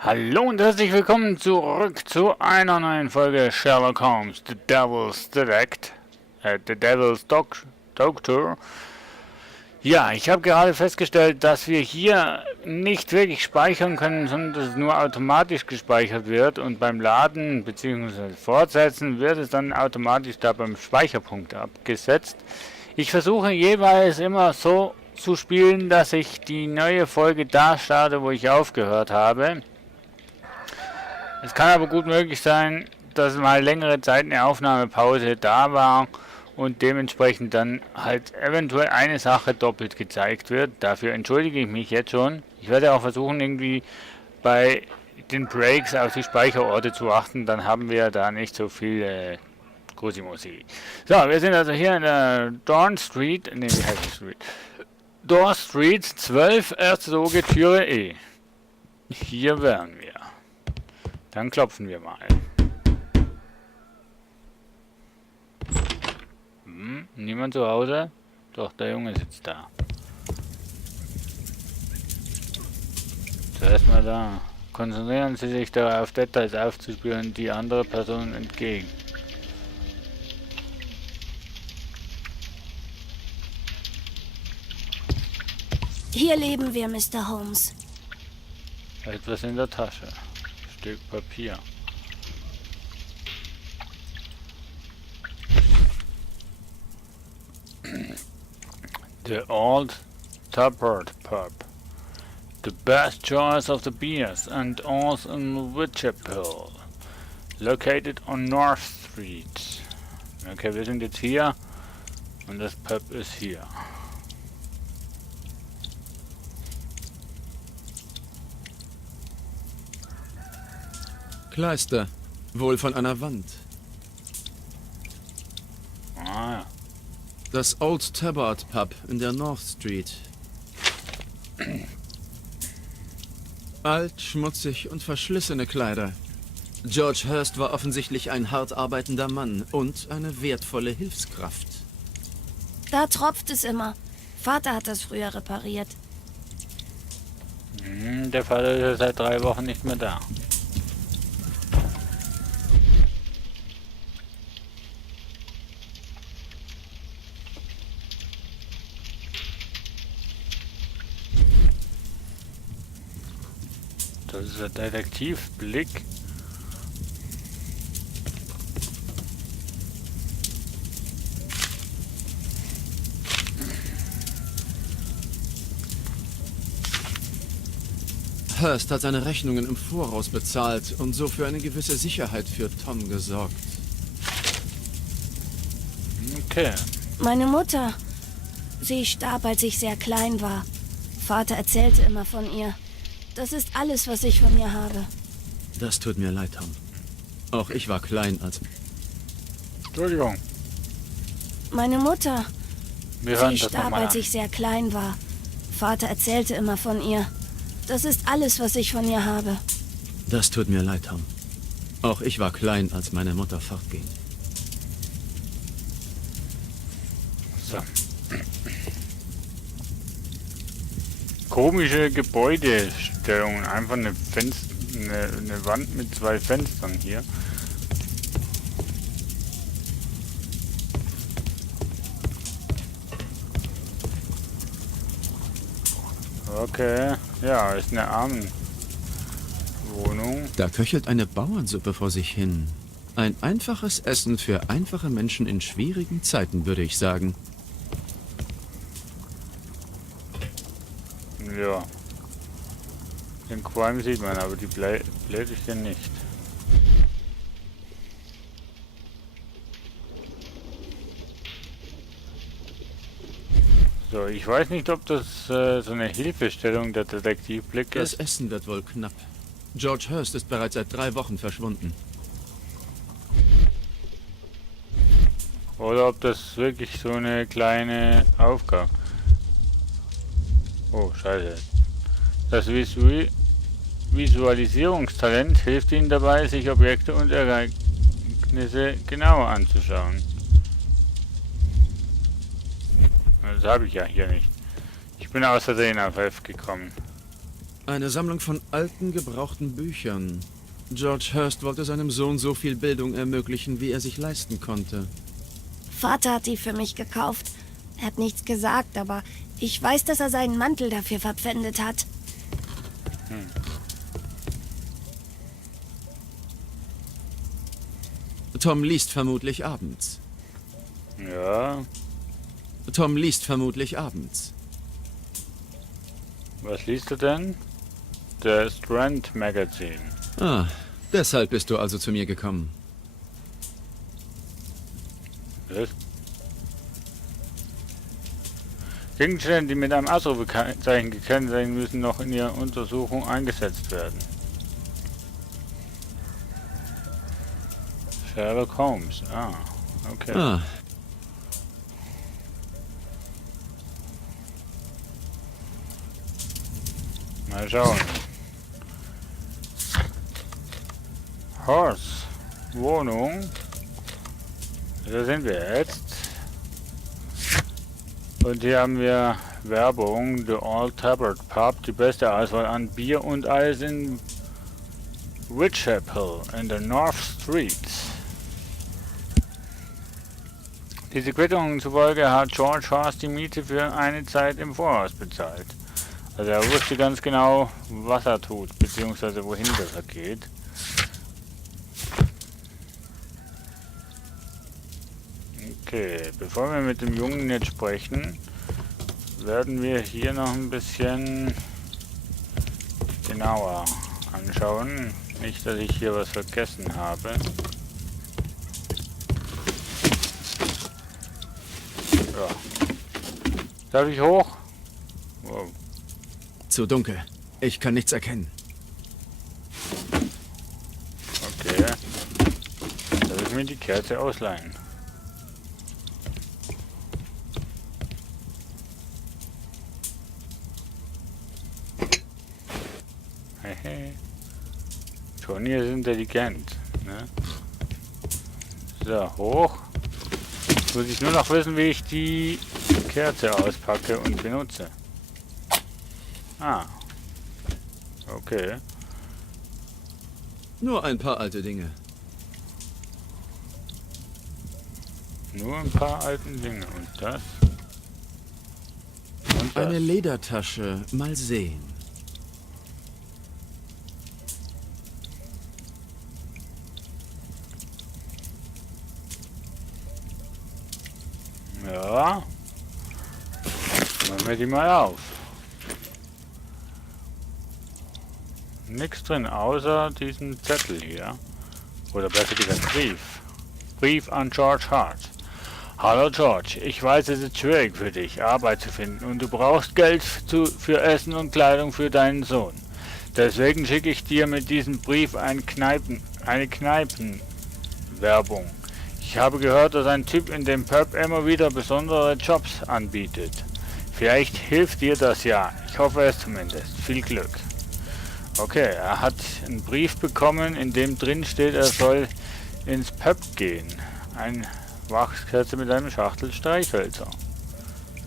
Hallo und herzlich willkommen zurück zu einer neuen Folge Sherlock Holmes, The Devil's Doctor. Ja, ich habe gerade festgestellt, dass wir hier nicht wirklich speichern können, sondern dass es nur automatisch gespeichert wird und beim Laden bzw. Fortsetzen wird es dann automatisch da beim Speicherpunkt abgesetzt. Ich versuche jeweils immer so zu spielen, dass ich die neue Folge da starte, wo ich aufgehört habe. Es kann aber gut möglich sein, dass mal längere Zeit eine Aufnahmepause da war und dementsprechend dann halt eventuell eine Sache doppelt gezeigt wird. Dafür entschuldige ich mich jetzt schon. Ich werde auch versuchen, irgendwie bei den Breaks auf die Speicherorte zu achten, dann haben wir da nicht so viel Grusi-Musi. So, wir sind also hier in der Dorn Street, ne, wie heißt die Street? Door Street 12, erste Soge, Türe E. Hier wären wir. Dann klopfen wir mal. Niemand zu Hause? Doch, der Junge sitzt da. Zuerst mal da. Konzentrieren Sie sich darauf, Details aufzuspüren, die andere Personen entgegen. Hier leben wir, Mr. Holmes. Etwas in der Tasche. Stück Papier. The Old Tuppert Pub. The best choice of the beers and ales in Whitechapel. Located on North Street. Okay, wir sind jetzt hier und das Pub ist hier. Kleister, wohl von einer Wand. Ah ja. Das Old Tabard Pub in der North Street. Alt, schmutzig und verschlissene Kleider. George Hurst war offensichtlich ein hart arbeitender Mann und eine wertvolle Hilfskraft. Da tropft es immer. Vater hat das früher repariert. Der Vater ist ja seit 3 Wochen nicht mehr da. Das ist der Detektivblick. Hurst hat seine Rechnungen im Voraus bezahlt und so für eine gewisse Sicherheit für Tom gesorgt. Okay. Meine Mutter, sie starb, als ich sehr klein war. Vater erzählte immer von ihr. Das ist alles, was ich von ihr habe. Das tut mir leid, Tom. Auch ich war klein als... Entschuldigung. Meine Mutter, Wir hören sie das starb, nochmal als an. ich sehr klein war. Vater erzählte immer von ihr. Das ist alles, was ich von ihr habe. Das tut mir leid, Tom. Auch ich war klein, als meine Mutter fortging. So. Komische Gebäudestellungen. Einfach eine Wand mit 2 Fenstern hier. Okay, ja, ist eine Armenwohnung. Da köchelt eine Bauernsuppe vor sich hin. Ein einfaches Essen für einfache Menschen in schwierigen Zeiten, würde ich sagen. Ja. Den Qualm sieht man, aber die Blättchen nicht. So, ich weiß nicht, ob das so eine Hilfestellung der Detektivblick Das ist. Essen wird wohl knapp. George Hurst ist bereits seit 3 Wochen verschwunden. Oder ob das wirklich so eine kleine Aufgabe. Oh, scheiße. Das Visualisierungstalent hilft Ihnen dabei, sich Objekte und Ereignisse genauer anzuschauen. Das habe ich ja hier nicht. Ich bin außerdem auf F gekommen. Eine Sammlung von alten, gebrauchten Büchern. George Hurst wollte seinem Sohn so viel Bildung ermöglichen, wie er sich leisten konnte. Vater hat die für mich gekauft. Er hat nichts gesagt, aber ich weiß, dass er seinen Mantel dafür verpfändet hat. Tom liest vermutlich abends. Ja, Tom liest vermutlich abends. was liest du denn? Der Strand Magazine. Ah, deshalb bist du also zu mir gekommen. Was? Gegenstände, die mit einem Ausrufezeichen gekennzeichnet müssen, noch in ihrer Untersuchung eingesetzt werden. Sherlock Holmes. Ah, okay. Ah, Mal schauen. Horst. Wohnung. Da sind wir jetzt. Und hier haben wir Werbung. The Old Tabard Pub. Die beste Auswahl an Bier und Eis in Whitechapel in der North Street. Diese Quittung zufolge hat George Hurst die Miete für eine Zeit im Voraus bezahlt. Also er wusste ganz genau, was er tut, beziehungsweise wohin das er geht. Okay, bevor wir mit dem Jungen jetzt sprechen, werden wir hier noch ein bisschen genauer anschauen. Nicht, dass ich hier was vergessen habe. Ja. Darf ich hoch? Wow. zu dunkel. Ich kann nichts erkennen. Okay. Darf ich mir die Kerze ausleihen? Hehe. Tony ist intelligent. Ne? So, hoch. Jetzt muss ich nur noch wissen, wie ich die Kerze auspacke und benutze. Ah. Okay. Nur ein paar alte Dinge. Nur ein paar alten Dinge. Und das? Und das? Eine Ledertasche. Mal sehen. Ja. Machen wir die mal auf. Nichts drin, außer diesen Zettel hier. Oder besser gesagt Brief. Brief an George Hart. Hallo George, ich weiß, es ist schwierig für dich, Arbeit zu finden und du brauchst Geld für Essen und Kleidung für deinen Sohn. Deswegen schicke ich dir mit diesem Brief eine Kneipenwerbung. Ich habe gehört, dass ein Typ in dem Pub immer wieder besondere Jobs anbietet. Vielleicht hilft dir das ja. Ich hoffe es zumindest. Viel Glück. Okay, er hat einen Brief bekommen, in dem drin steht, er soll ins Pub gehen. Ein Wachskerze mit einem Schachtel Streichhölzer.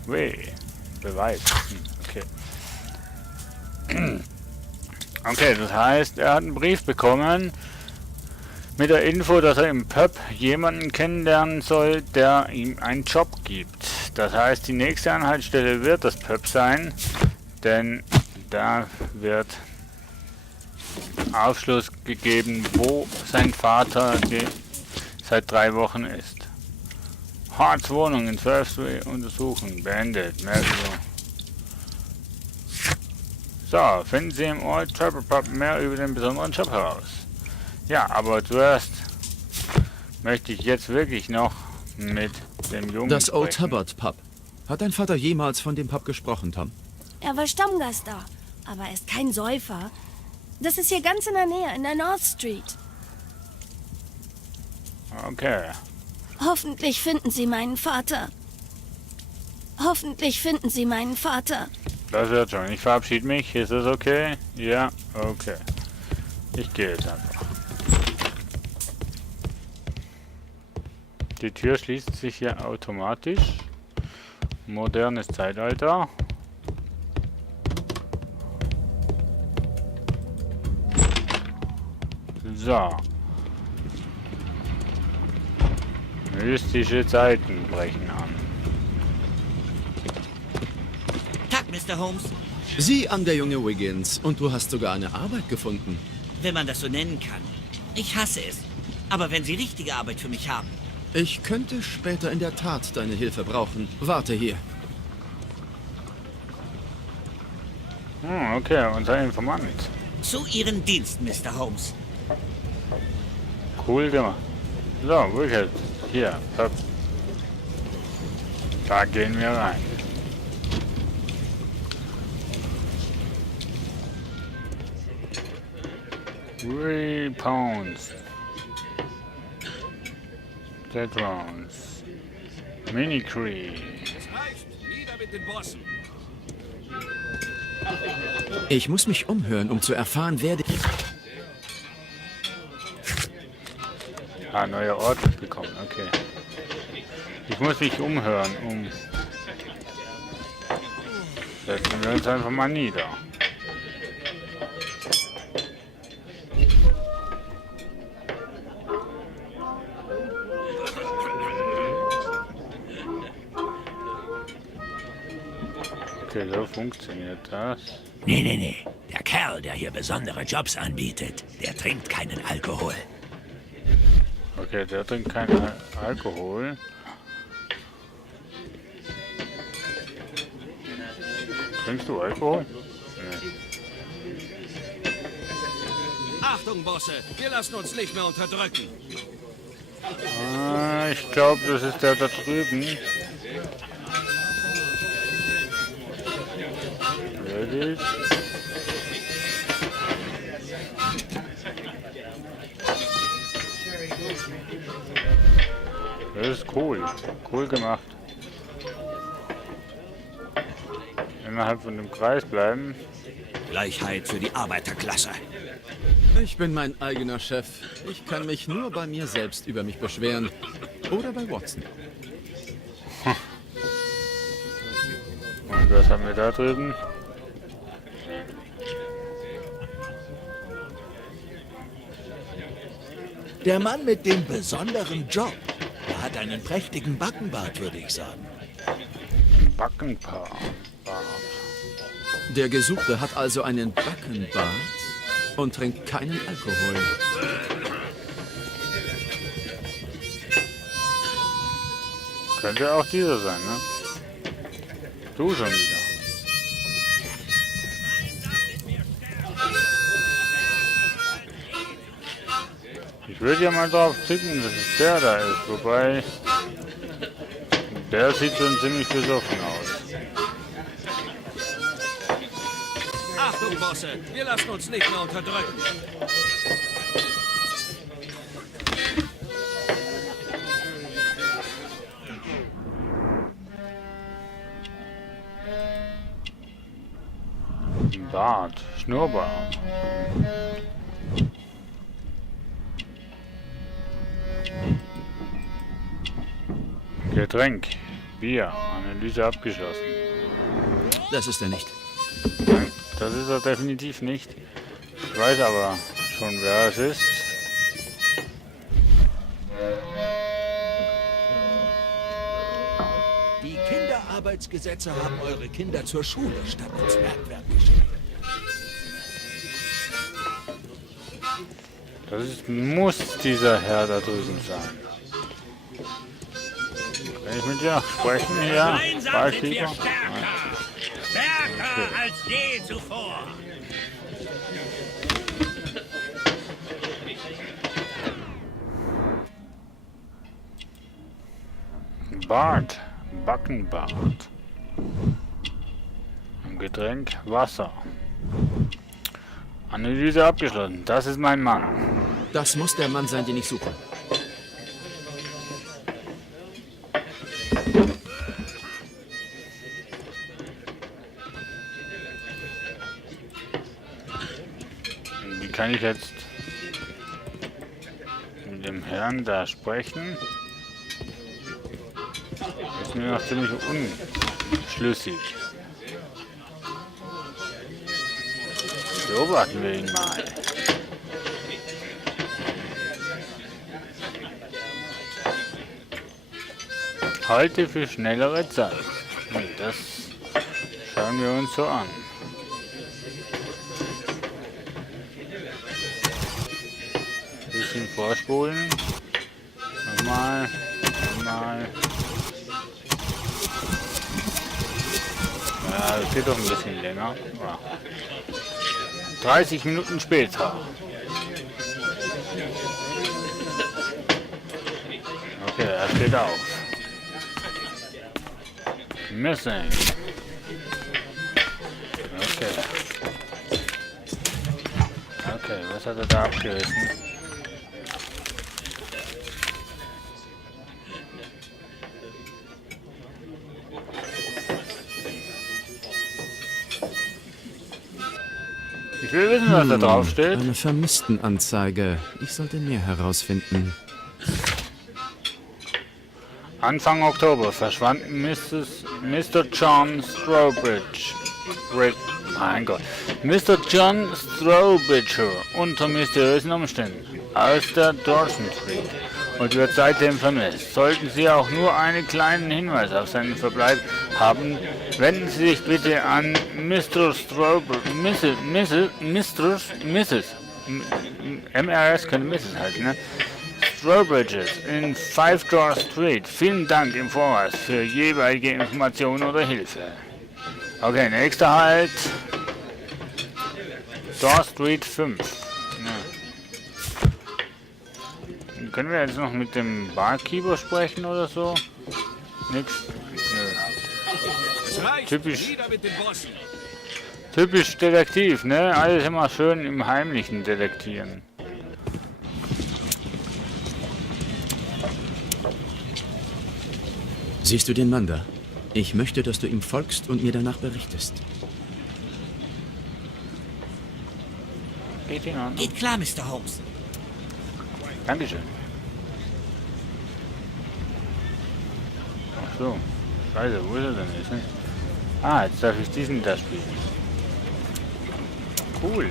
Weh, Beweis. Okay. Okay, das heißt, er hat einen Brief bekommen mit der Info, dass er im Pub jemanden kennenlernen soll, der ihm einen Job gibt. Das heißt, die nächste Anhaltsstelle wird das Pub sein, denn da wird Aufschluss gegeben, wo sein Vater seit 3 Wochen ist. Harts Wohnung in 12 Street untersuchen. Beendet. Mehr über. So, finden Sie im Old Trapper Pub mehr über den besonderen Job heraus. Ja, aber zuerst möchte ich jetzt wirklich noch mit dem Jungen Das Old sprechen. Tabard Pub. Hat dein Vater jemals von dem Pub gesprochen, Tom? Er war Stammgast da, aber er ist kein Säufer. Das ist hier ganz in der Nähe, in der North Street. Okay. Hoffentlich finden Sie meinen Vater. Hoffentlich finden Sie meinen Vater. Das wird schon. Ich verabschiede mich. Ist das okay? Ja, okay. Ich gehe jetzt einfach. Die Tür schließt sich hier automatisch. Modernes Zeitalter. So. Mystische Zeiten brechen an. Tag, Mr. Holmes. Sieh an, der junge Wiggins. Und du hast sogar eine Arbeit gefunden. Wenn man das so nennen kann. Ich hasse es. Aber wenn Sie richtige Arbeit für mich haben. Ich könnte später in der Tat deine Hilfe brauchen. Warte hier. Hm, okay, unser Informant. Zu Ihren Diensten, Mr. Holmes. Cool gemacht. So, wo ist jetzt? Hier, hopp. Da gehen wir rein. £3. Dead Rounds. Mini-Cree. Ich muss mich umhören, um zu erfahren, wer... Ah, neuer Ort ist gekommen, okay. Ich muss mich umhören, Setzen wir uns einfach mal nieder. Okay, so funktioniert das. Nee. Der Kerl, der hier besondere Jobs anbietet, der trinkt keinen Alkohol. Okay, der trinkt keinen Alkohol. Trinkst du Alkohol? Nee. Achtung, Bosse, wir lassen uns nicht mehr unterdrücken. Ah, ich glaube, das ist der da drüben. Ready? Das ist cool. Cool gemacht. Innerhalb von dem Kreis bleiben. Gleichheit für die Arbeiterklasse. Ich bin mein eigener Chef. Ich kann mich nur bei mir selbst über mich beschweren. Oder bei Watson. Und was haben wir da drüben? Der Mann mit dem besonderen Job. Er hat einen prächtigen Backenbart, würde ich sagen. Backenpaar. Der Gesuchte hat also einen Backenbart und trinkt keinen Alkohol. Könnte auch dieser sein, ne? Du schon wieder. Ich würde ja mal drauf tippen, dass es der da ist, wobei der sieht schon ziemlich besoffen aus. Achtung, Bosse, wir lassen uns nicht mehr unterdrücken. Bart, Schnurrbart. Getränk, Bier, Analyse abgeschlossen. Das ist er nicht. Nein, das ist er definitiv nicht. Ich weiß aber schon, wer es ist. Die Kinderarbeitsgesetze haben eure Kinder zur Schule statt ins Bergwerk geschickt. Muss dieser Herr da drüben sein. Kann ich mit dir noch sprechen hier? Gemeinsam sind wir Barkeeper? stärker. Stärker als je zuvor. Bart, Backenbart. Ein Getränk, Wasser. Analyse abgeschlossen. Das ist mein Mann. Das muss der Mann sein, den ich suche. Wie kann ich jetzt mit dem Herrn da sprechen? Das ist mir noch ziemlich unschlüssig. Beobachten wir ihn mal. halte für schnellere Zeit. Und das schauen wir uns so an. Bisschen vorspulen. Nochmal. Nochmal. Ja, das geht doch ein bisschen länger. Ja. 30 Minuten später. Okay, er steht auf. Missing. Okay. Okay, was hat er da abgerissen? Ich will wissen, was da drauf steht. Eine Vermisstenanzeige. Ich sollte mehr herausfinden. Anfang Oktober verschwanden Mr. John Strawbridge. Mein Gott. Mr. John Strawbridger unter mysteriösen Umständen aus der Dawson Street und wird seitdem vermisst. Sollten Sie auch nur einen kleinen Hinweis auf seinen Verbleib haben, wenden Sie sich bitte an Mr. Strawbridge, Mrs. MRS könnte Mrs. halten, ne? Strawbridges in 5 Door Street. Vielen Dank im Voraus für jeweilige Informationen oder Hilfe. Okay, nächster Halt. Door Street 5. Ja. Können wir jetzt noch mit dem Barkeeper sprechen oder so? Nix? Nö. Es reicht. Typisch. Wieder mit den Bossen. Typisch Detektiv, ne? Alles immer schön im Heimlichen detektieren. Siehst du den Mann da? Ich möchte, dass du ihm folgst und mir danach berichtest. Geht ihn an. Geht klar, Mr. Holmes. Dankeschön. Ach so. Scheiße, wo ist er denn jetzt? Ah, jetzt darf ich diesen da spielen. Cool.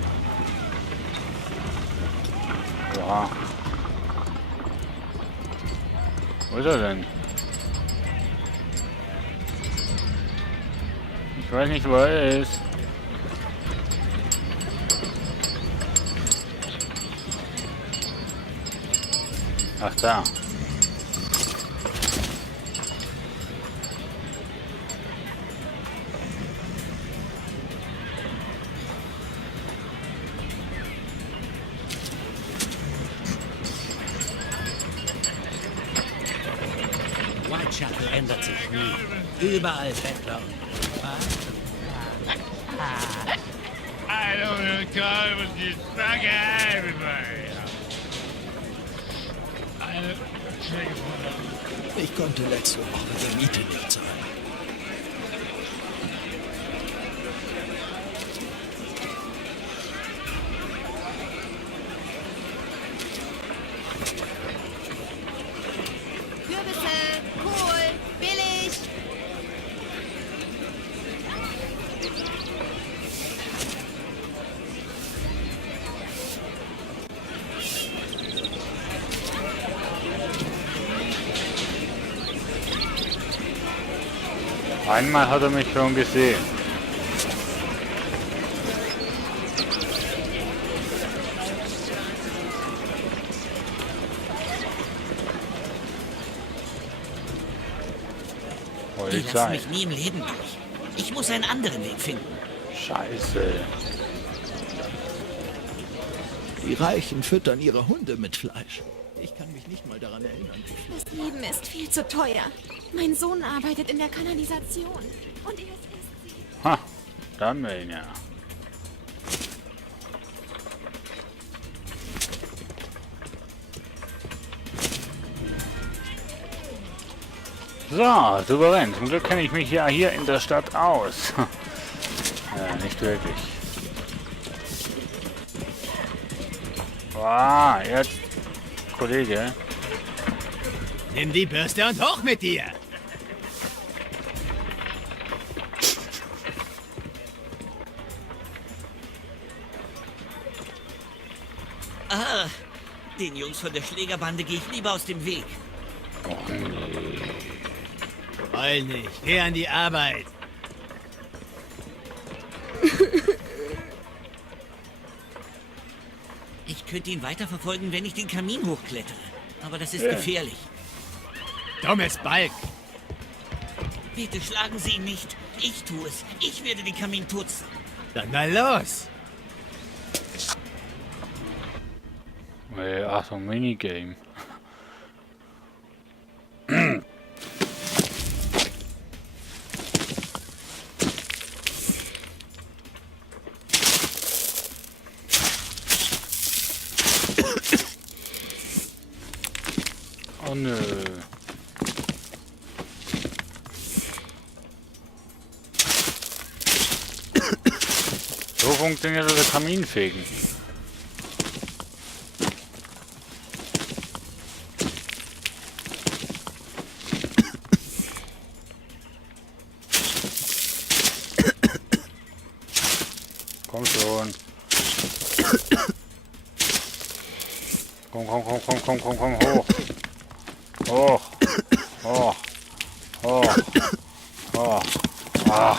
Oha. Wo ist er denn? Ich weiß nicht, wo er ist. Ach, da. Whitechapel ändert sich nie. Überall Bettler. I don't know, God, was just fucking everybody. Ich konnte letzte Woche die Miete nicht zahlen. Kürbisse, Kohl, billig. Einmal hat er mich schon gesehen. Die lassen Polizei. mich nie im Leben durch. Ich muss einen anderen Weg finden. Scheiße. Die Reichen füttern ihre Hunde mit Fleisch. Ich kann mich nicht mal daran erinnern. Das Leben ist viel zu teuer. Mein Sohn arbeitet in der Kanalisation. Und er ist sie. Ha, da haben wir ihn ja. So, souverän. Zum Glück kenne ich mich ja hier in der Stadt aus. Ja, nicht wirklich. Wow, jetzt, Kollege. Nimm die Bürste und hoch mit dir. Ah, den Jungs von der Schlägerbande gehe ich lieber aus dem Weg. Heul nicht. Geh an die Arbeit. Ich könnte ihn weiterverfolgen, wenn ich den Kamin hochklettere. Aber das ist gefährlich. Dummes Balk. Bitte schlagen Sie ihn nicht. Ich tue es. Ich werde den Kamin putzen. Dann mal los. Achtung, Minigame. Oh nö. So funktioniert der Kaminfegen. Komm schon. Komm, hoch. Hoch. Hoch. Hoch. Hoch. Ah.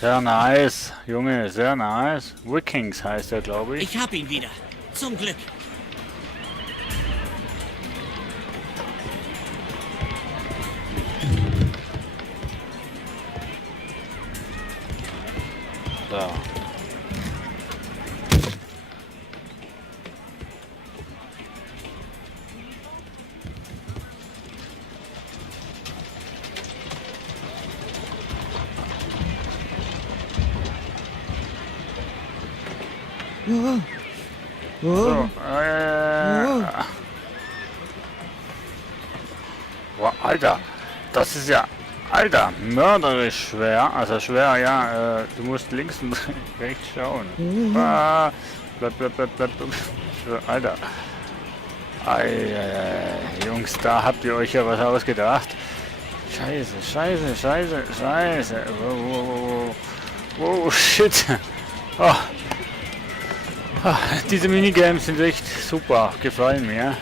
Sehr nice, Junge, sehr nice. Vikings heißt er, glaube ich. Ich hab ihn wieder. Zum Glück. So. So, Boah, Alter, das ist ja, Alter, mörderisch schwer. Also schwer, ja, du musst links und rechts schauen. Bleib. Alter. Jungs, da habt ihr euch ja was ausgedacht. Scheiße. Wow, shit. Oh. Diese Minigames sind echt super, gefallen mir.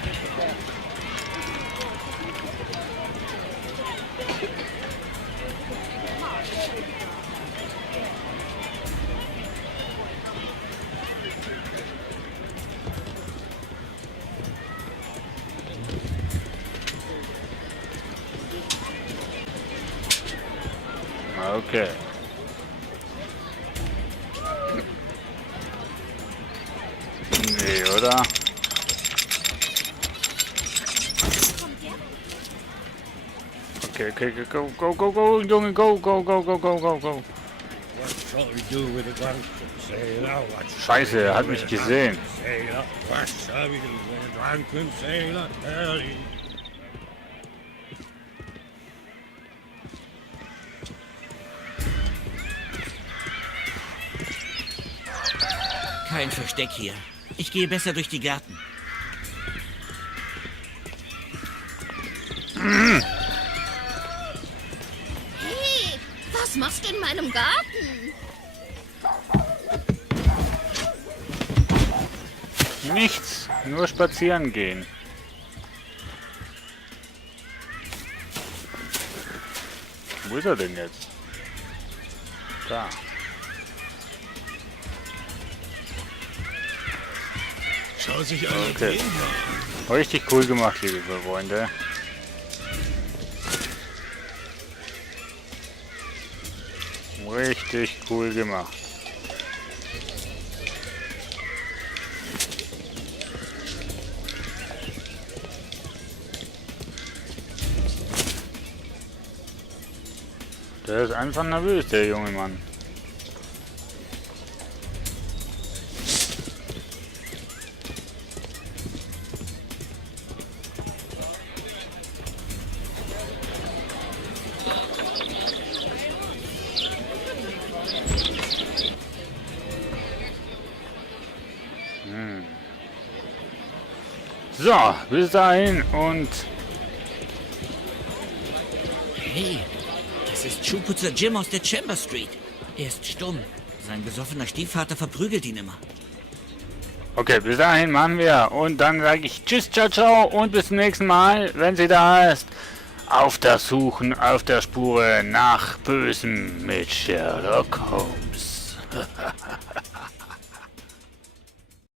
Okay. Nee, oder? Okay, go, Junge, go. Scheiße, er hat mich gesehen. Kein Versteck hier. Ich gehe besser durch die Gärten. Hey, was machst du in meinem Garten? Nichts, nur spazieren gehen. Wo ist er denn jetzt? Da. Schau sich einer Okay. den an. Richtig cool gemacht, liebe Freunde. Richtig cool gemacht. Der ist einfach nervös, der junge Mann. So, bis dahin und Hey, das ist Schuhputzer Jim aus der Chamber Street. Er ist stumm. Sein besoffener Stiefvater verprügelt ihn immer. okay, bis dahin machen wir und dann sage ich tschüss, ciao und bis zum nächsten Mal, wenn sie da ist. Auf der Suche, auf der Spur nach Bösem mit Sherlock Holmes.